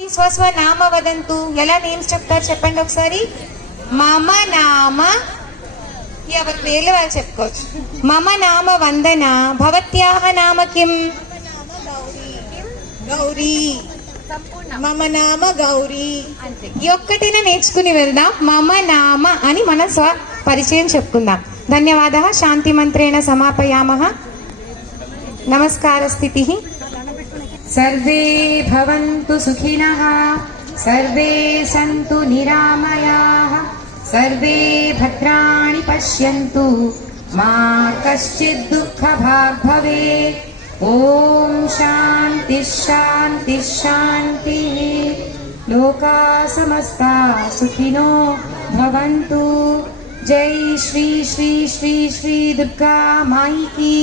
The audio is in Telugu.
స్వస్వ నామ వదంతు. ఎలా నేమ్స్ చెప్తారు చెప్పండి ఒకసారి. మమ నామ, ఎవరి పేర్లు వాళ్ళు చెప్పుకోవచ్చు. మమ నామ వందన, భవత్యాహ నామ కిం? గౌరీ. మమ నామ గౌరీ. అంతే. ఈ ఒక్కటినే నేర్చుకుని వెళ్దాం. మమ నామ అని మనం స్వ పరిచయం చెప్పుకుందాం. ధన్యవాద. శాంతి మంత్రేణ సమాపయామః. నమస్కార స్థితి. సర్వే భవంతు సుఖినః, సర్వే సంతు నిరామయాః, సర్వే భద్రాణి పశ్యంతు, మా కశ్చిద్ దుఃఖభాగ్ భవేత్. ఓం శాంతి శాంతి శాంతి. లోకా సమస్తా సుఖినో భవంతు. జై శ్రీ శ్రీ శ్రీ శ్రీ దుర్గా మాయి కీ.